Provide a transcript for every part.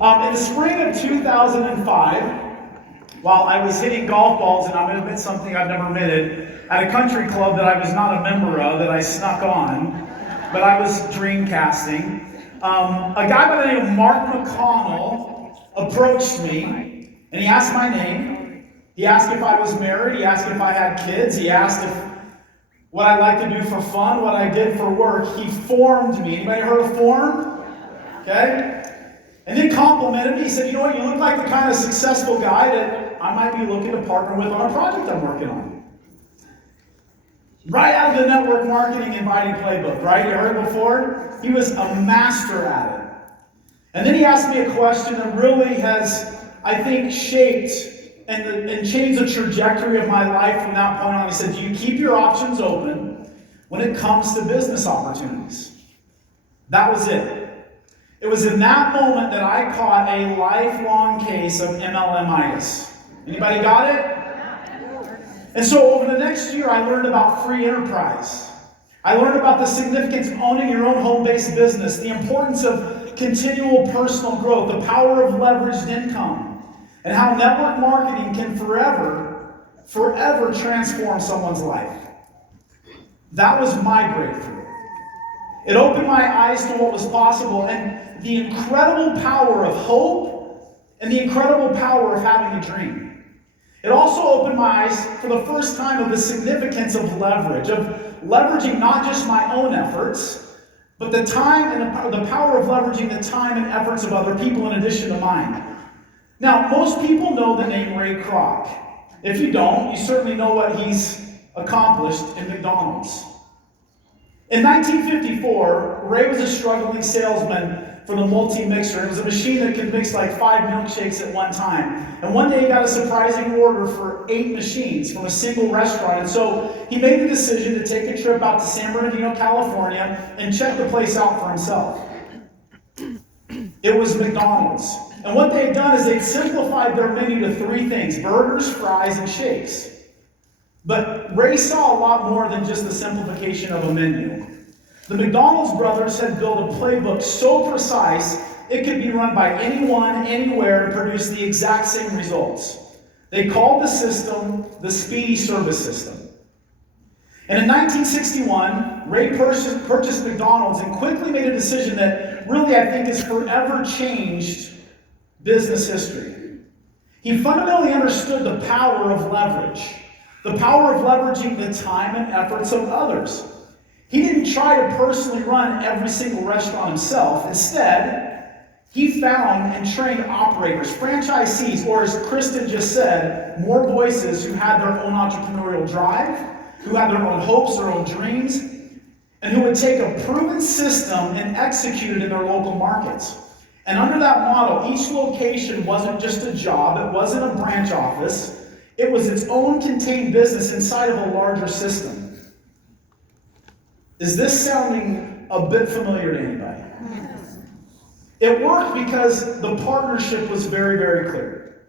In the spring of 2005, while I was hitting golf balls, and I'm going to admit something I've never admitted, at a country club that I was not a member of, that I snuck on, but I was dreamcasting, a guy by the name of Mark McConnell approached me, and he asked my name. He asked if I was married. He asked if I had kids. He asked what I like to do for fun, what I did for work. He formed me. Anybody heard of form? Okay? And then complimented me. He said, you know what, you look like the kind of successful guy that I might be looking to partner with on a project I'm working on. Right out of the network marketing inviting playbook, right? You heard it before? He was a master at it. And then he asked me a question that really has, I think, shaped and changed the trajectory of my life from that point on. He said, do you keep your options open when it comes to business opportunities? That was it. It was in that moment that I caught a lifelong case of MLMitis. Anybody got it? And so over the next year, I learned about free enterprise. I learned about the significance of owning your own home-based business, the importance of continual personal growth, the power of leveraged income, and how network marketing can forever transform someone's life. That was my breakthrough. It opened my eyes to what was possible and the incredible power of hope and the incredible power of having a dream. It also opened my eyes for the first time of the significance of leverage, of leveraging not just my own efforts, but the time and the power of leveraging the time and efforts of other people in addition to mine. Now, most people know the name Ray Kroc. If you don't, you certainly know what he's accomplished in McDonald's. In 1954, Ray was a struggling salesman for the multi-mixer. It was a machine that could mix like 5 milkshakes at one time. And one day he got a surprising order for 8 machines from a single restaurant. And so he made the decision to take a trip out to San Bernardino, California, and check the place out for himself. It was McDonald's. And what they'd done is they'd simplified their menu to 3 things: burgers, fries, and shakes. But Ray saw a lot more than just the simplification of a menu. The McDonald's brothers had built a playbook so precise it could be run by anyone, anywhere, and produce the exact same results. They called the system the Speedy Service System. And in 1961, Ray purchased McDonald's and quickly made a decision that really, I think, has forever changed business history. He fundamentally understood the power of leverage. The power of leveraging the time and efforts of others. He didn't try to personally run every single restaurant himself. Instead, he found and trained operators, franchisees, or as Kristen just said, more voices who had their own entrepreneurial drive, who had their own hopes, their own dreams, and who would take a proven system and execute it in their local markets. And under that model, each location wasn't just a job, it wasn't a branch office. It was its own contained business inside of a larger system. Is this sounding a bit familiar to anybody? It worked because the partnership was very, very clear.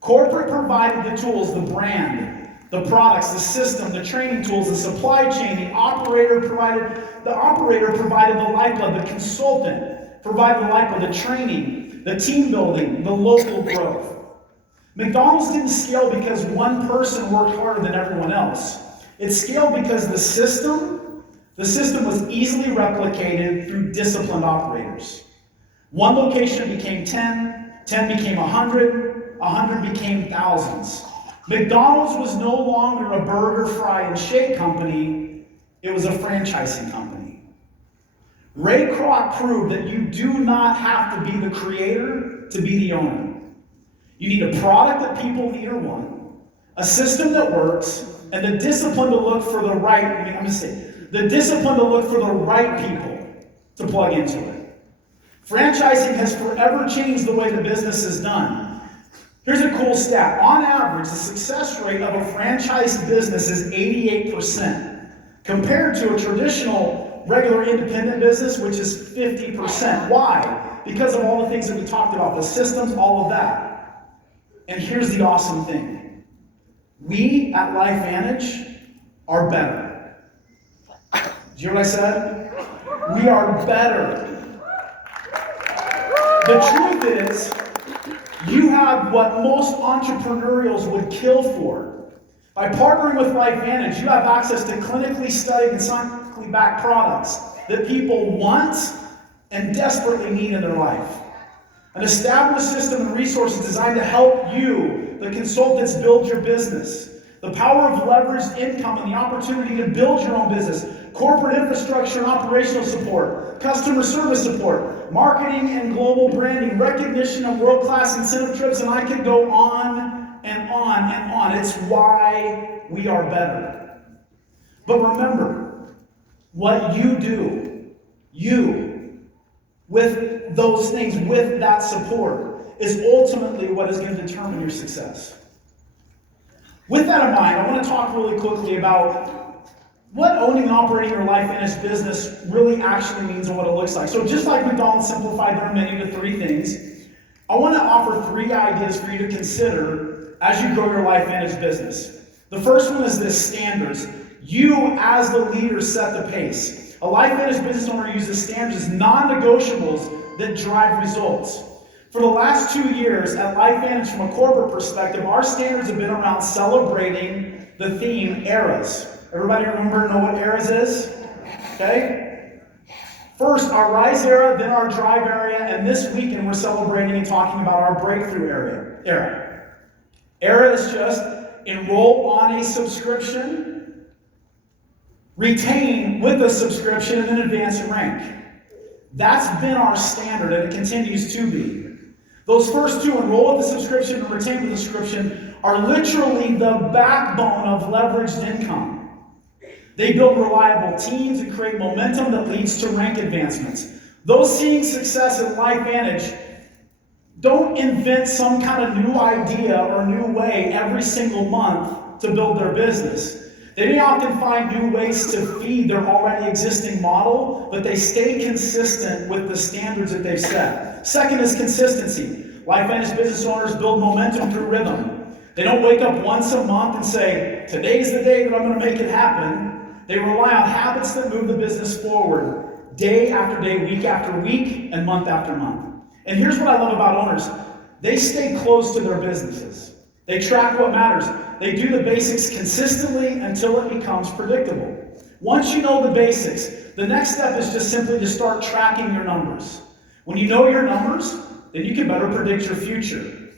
Corporate provided the tools, the brand, the products, the system, the training tools, the supply chain. The operator provided the lifeblood, the consultant provided the lifeblood, the training, the team building, the local growth. McDonald's didn't scale because one person worked harder than everyone else. It scaled because the system was easily replicated through disciplined operators. One location became 10, 10 became 100, 100 became thousands. McDonald's was no longer a burger, fry, and shake company. It was a franchising company. Ray Kroc proved that you do not have to be the creator to be the owner. You need a product that people need or want, a system that works, and the discipline to look for the right people to plug into it. Franchising has forever changed the way the business is done. Here's a cool stat. On average, the success rate of a franchised business is 88%, compared to a traditional regular independent business, which is 50%. Why? Because of all the things that we talked about, the systems, all of that. And here's the awesome thing. We at LifeVantage are better. Did you hear what I said? We are better. The truth is, you have what most entrepreneurials would kill for. By partnering with LifeVantage, you have access to clinically studied and scientifically backed products that people want and desperately need in their life. An established system and resources designed to help you, the consultants, build your business. The power of leveraged income and the opportunity to build your own business. Corporate infrastructure and operational support. Customer service support. Marketing and global branding. Recognition of world-class incentive trips. And I could go on and on and on. It's why we are better. But remember, what you do, with those things, with that support, is ultimately what is going to determine your success. With that in mind, I want to talk really quickly about what owning and operating your LifeVantage business really actually means and what it looks like. So just like McDonald's simplified their menu to 3 things, I want to offer 3 ideas for you to consider as you grow your LifeVantage business. The first one is this: standards. You, as the leader, set the pace. A LifeVantage business owner uses standards as non-negotiables that drive results. For the last 2 years at LifeVantage, from a corporate perspective, our standards have been around celebrating the theme eras. Everybody know what eras is? Okay? First, our rise era, then our drive area, and this weekend we're celebrating and talking about our breakthrough era. Era is just enroll on a subscription, retain with a subscription, and then advance in rank. That's been our standard, and it continues to be. Those first 2, enroll with the subscription and retain with the subscription, are literally the backbone of leveraged income. They build reliable teams and create momentum that leads to rank advancements. Those seeing success at LifeVantage don't invent some kind of new idea or new way every single month to build their business. They may often find new ways to feed their already existing model, but they stay consistent with the standards that they've set. Second is consistency. LifeVantage business owners build momentum through rhythm. They don't wake up once a month and say, today's the day that I'm going to make it happen. They rely on habits that move the business forward, day after day, week after week, and month after month. And here's what I love about owners. They stay close to their businesses. They track what matters. They do the basics consistently until it becomes predictable. Once you know the basics, the next step is just simply to start tracking your numbers. When you know your numbers, then you can better predict your future.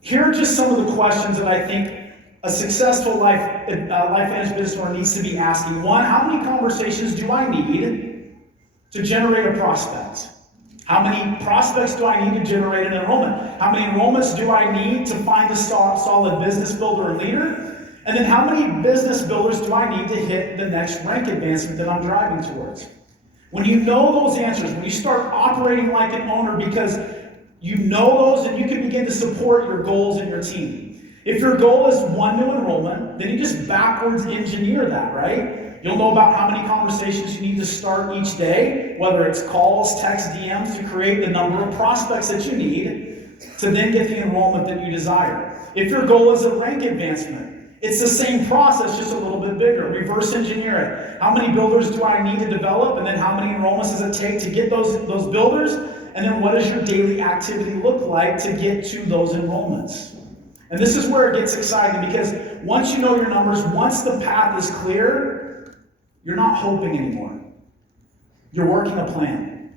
Here are just some of the questions that I think a successful LifeVantage business owner needs to be asking. 1, how many conversations do I need to generate a prospect? How many prospects do I need to generate an enrollment? How many enrollments do I need to find a solid business builder and leader? And then how many business builders do I need to hit the next rank advancement that I'm driving towards? When you know those answers, when you start operating like an owner because you know those, then you can begin to support your goals and your team. If your goal is 1 new enrollment, then you just backwards engineer that, right? You'll know about how many conversations you need to start each day, whether it's calls, texts, DMs, to create the number of prospects that you need to then get the enrollment that you desire. If your goal is a rank advancement, it's the same process, just a little bit bigger. Reverse engineer it. How many builders do I need to develop? And then how many enrollments does it take to get those builders? And then what does your daily activity look like to get to those enrollments? And this is where it gets exciting, because once you know your numbers, once the path is clear, you're not hoping anymore. You're working a plan.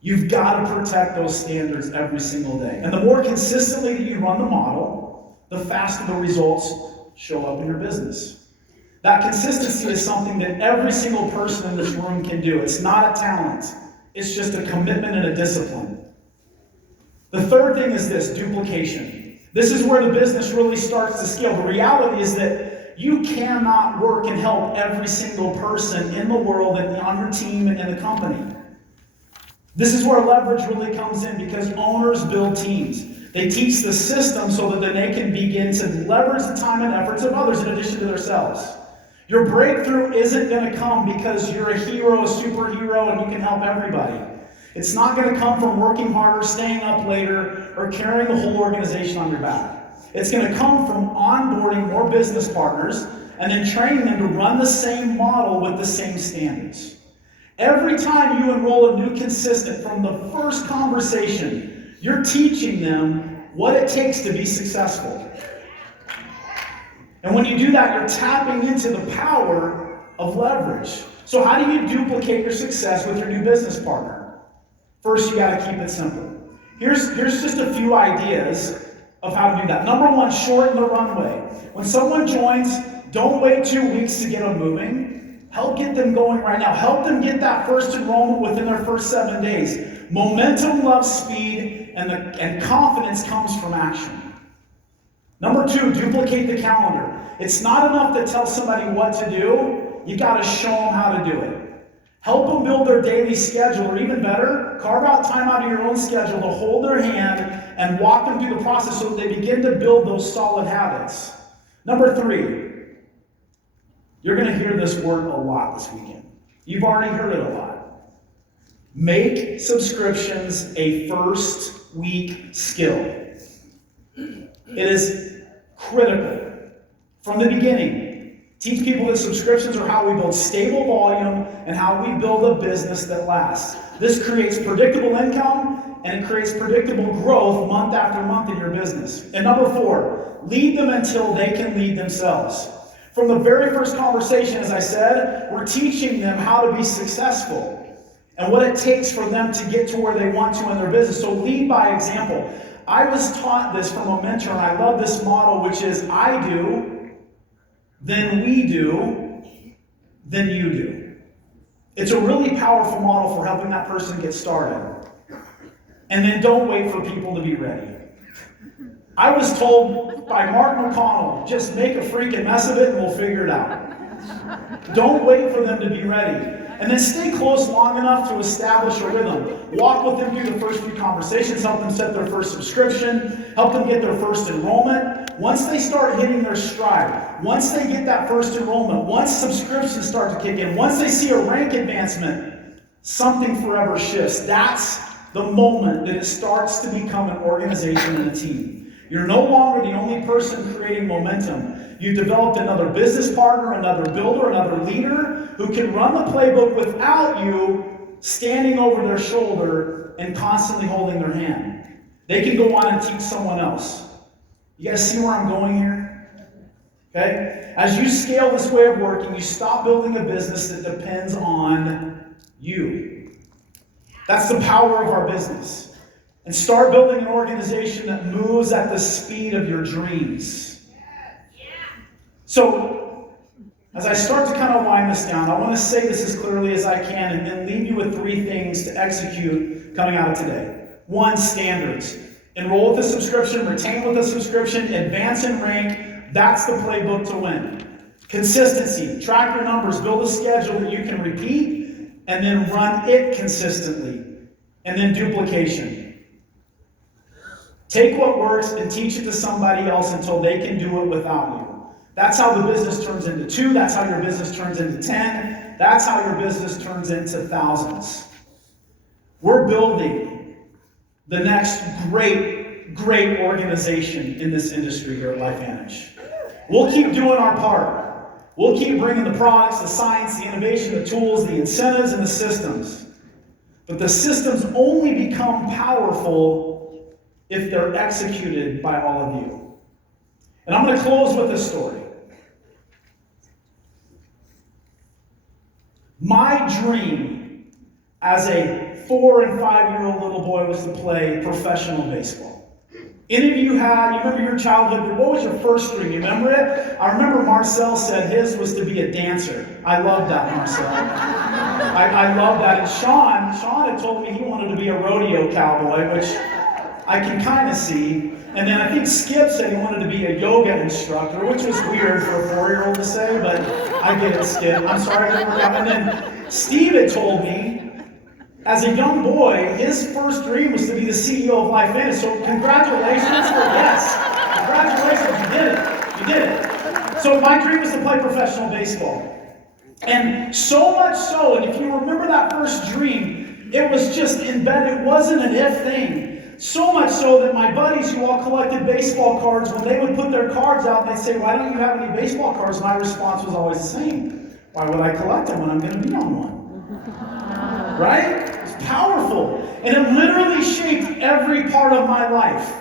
You've got to protect those standards every single day. And the more consistently that you run the model, the faster the results show up in your business. That consistency is something that every single person in this room can do. It's not a talent. It's just a commitment and a discipline. The third thing is this: duplication. This is where the business really starts to scale. The reality is that you cannot work and help every single person in the world and on your team and in the company. This is where leverage really comes in, because owners build teams. They teach the system so that then they can begin to leverage the time and efforts of others in addition to themselves. Your breakthrough isn't going to come because you're a hero, a superhero, and you can help everybody. It's not going to come from working harder, staying up later, or carrying the whole organization on your back. It's going to come from onboarding more business partners and then training them to run the same model with the same standards. Every time you enroll a new consistent from the first conversation, you're teaching them what it takes to be successful. And when you do that, you're tapping into the power of leverage. So how do you duplicate your success with your new business partner? First, you got to keep it simple. Here's just a few ideas of how to do that. Number one, shorten the runway. When someone joins, don't wait 2 weeks to get them moving. Help get them going right now. Help them get that first enrollment within their first 7 days. Momentum loves speed, and confidence comes from action. Number two, duplicate the calendar. It's not enough to tell somebody what to do. You got to show them how to do it. Help them build their daily schedule, or even better, carve out time out of your own schedule to hold their hand and walk them through the process so that they begin to build those solid habits. Number three, you're going to hear this word a lot this weekend. You've already heard it a lot. Make subscriptions a first week skill. It is critical from the beginning. Teach people that subscriptions are how we build stable volume and how we build a business that lasts. This creates predictable income and it creates predictable growth month after month in your business. And number four, lead them until they can lead themselves. From the very first conversation, as I said, we're teaching them how to be successful and what it takes for them to get to where they want to in their business. So lead by example. I was taught this from a mentor, and I love this model, which is I do, then we do, then you do. It's a really powerful model for helping that person get started. And then don't wait for people to be ready. I was told by Mark McConnell, just make a freaking mess of it and we'll figure it out. Don't wait for them to be ready. And then stay close long enough to establish a rhythm. Walk with them through the first few conversations, help them set their first subscription, help them get their first enrollment. Once they start hitting their stride, once they get that first enrollment, once subscriptions start to kick in, once they see a rank advancement, something forever shifts. That's the moment that it starts to become an organization and a team. You're no longer the only person creating momentum. You've developed another business partner, another builder, another leader who can run the playbook without you standing over their shoulder and constantly holding their hand. They can go on and teach someone else. You guys see where I'm going here? Okay? As you scale this way of working, you stop building a business that depends on you. That's the power of our business. And start building an organization that moves at the speed of your dreams. So, as I start to kind of wind this down, I want to say this as clearly as I can and then leave you with 3 things to execute coming out of today. 1, standards. Enroll with a subscription, retain with a subscription, advance in rank. That's the playbook to win. Consistency. Track your numbers, build a schedule that you can repeat, and then run it consistently. And then duplication. Take what works and teach it to somebody else until they can do it without you. That's how the business turns into 2. That's how your business turns into 10. That's how your business turns into thousands. We're building the next great organization in this industry here at LifeVantage. We'll keep doing our part. We'll keep bringing the products, the science, the innovation, the tools, the incentives, and the systems. But the systems only become powerful if they're executed by all of you. And I'm going to close with this story. My dream as a 4 and 5-year-old little boy was to play professional baseball. Any of you remember your childhood, what was your first dream? You remember it? I remember Marcel said his was to be a dancer. I love that, Marcel. I love that. And Sean had told me he wanted to be a rodeo cowboy, which I can kind of see. And then I think Skip said he wanted to be a yoga instructor, which was weird for a 4-year-old to say, but I get it, Skip. I'm sorry I didn't work out. And then Steve had told me, as a young boy, his first dream was to be the CEO of LifeVantage. So congratulations for yes. Congratulations, you did it. So my dream was to play professional baseball. And so much so, and if you remember that first dream, it was just embedded. It wasn't an if thing. So much so that my buddies who all collected baseball cards, when they would put their cards out, they'd say, "Why don't you have any baseball cards?" My response was always the same. Why would I collect them when I'm going to be on one? right? It's powerful. And it literally shaped every part of my life.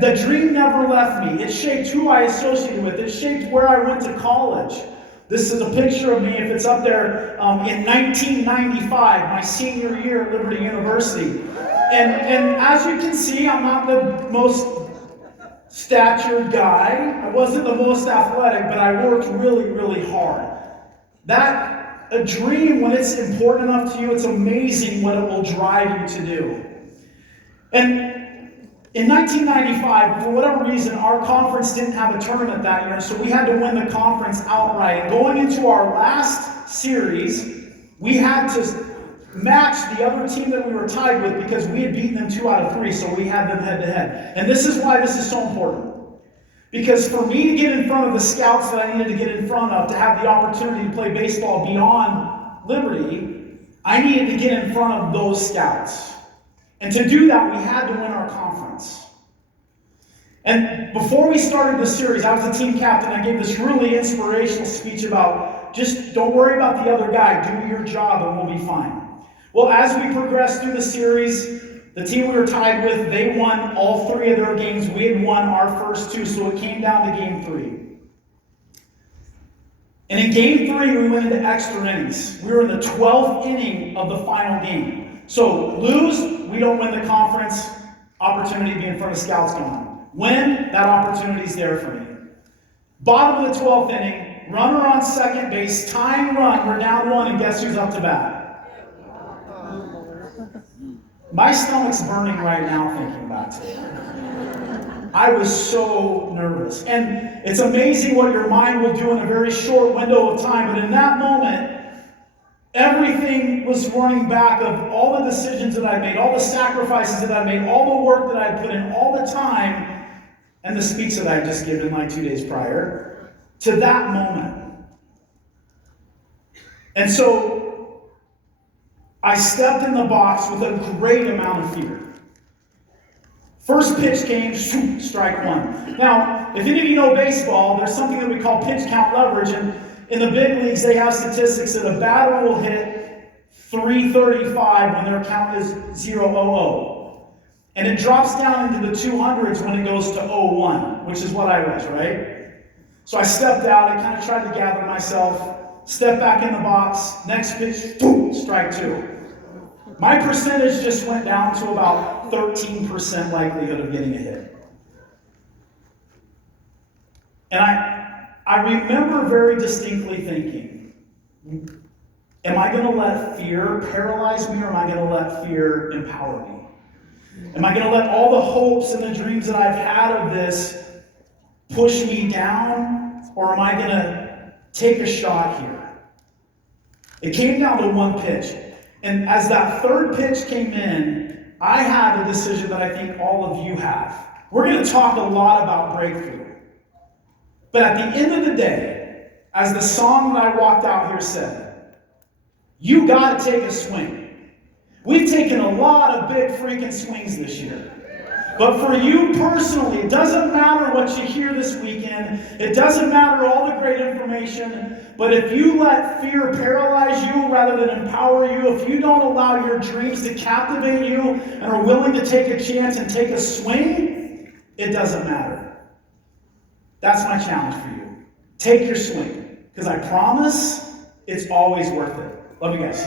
The dream never left me. It shaped who I associated with. It shaped where I went to college. This is a picture of me, if it's up there, in 1995, my senior year at Liberty University. And as you can see, I'm not the most statured guy. I wasn't the most athletic, but I worked really, really hard. A dream, when it's important enough to you, it's amazing what it will drive you to do. And in 1995, for whatever reason, our conference didn't have a tournament that year, so we had to win the conference outright. And going into our last series, we had to match the other team that we were tied with because we had beaten them 2 out of 3, so we had them head-to-head. And this is why this is so important. Because for me to get in front of the scouts that I needed to get in front of to have the opportunity to play baseball beyond Liberty, I needed to get in front of those scouts. And to do that, we had to win our conference. And before we started the series, I was the team captain. I gave this really inspirational speech about just don't worry about the other guy. Do your job and we'll be fine. Well, as we progressed through the series, the team we were tied with, they won all 3 of their games. We had won our first 2, so it came down to game 3. And in game 3, we went into extra innings. We were in the 12th inning of the final game. So lose, we don't win the conference. Opportunity to be in front of scouts gone. Win, that opportunity's there for me. Bottom of the 12th inning, runner on second base, tying run, we're down 1, and guess who's up to bat? My stomach's burning right now thinking back to it. I was so nervous. And it's amazing what your mind will do in a very short window of time, but in that moment, everything was running back of all the decisions that I made, all the sacrifices that I made, all the work that I put in, all the time, and the speech that I had just given like 2 days prior, to that moment. And so, I stepped in the box with a great amount of fear. First pitch came, shoot, strike 1. Now, if any of you know baseball, there's something that we call pitch count leverage, and in the big leagues, they have statistics that a batter will hit 335 when their count is 0-0-0. And it drops down into the 200s when it goes to 0-1, which is what I was, right? So I stepped out, I kind of tried to gather myself, step back in the box, next pitch, boom, strike 2. My percentage just went down to about 13% likelihood of getting a hit. And I remember very distinctly thinking, am I going to let fear paralyze me, or am I going to let fear empower me? Am I going to let all the hopes and the dreams that I've had of this push me down, or am I going to take a shot here? It came down to 1 pitch. And as that third pitch came in, I had a decision that I think all of you have. We're going to talk a lot about breakthrough. But at the end of the day, as the song that I walked out here said, you got to take a swing. We've taken a lot of big freaking swings this year. But for you personally, it doesn't matter what you hear this weekend. It doesn't matter all the great information. But if you let fear paralyze you rather than empower you, if you don't allow your dreams to captivate you and are willing to take a chance and take a swing, it doesn't matter. That's my challenge for you. Take your swing. Because I promise it's always worth it. Love you guys.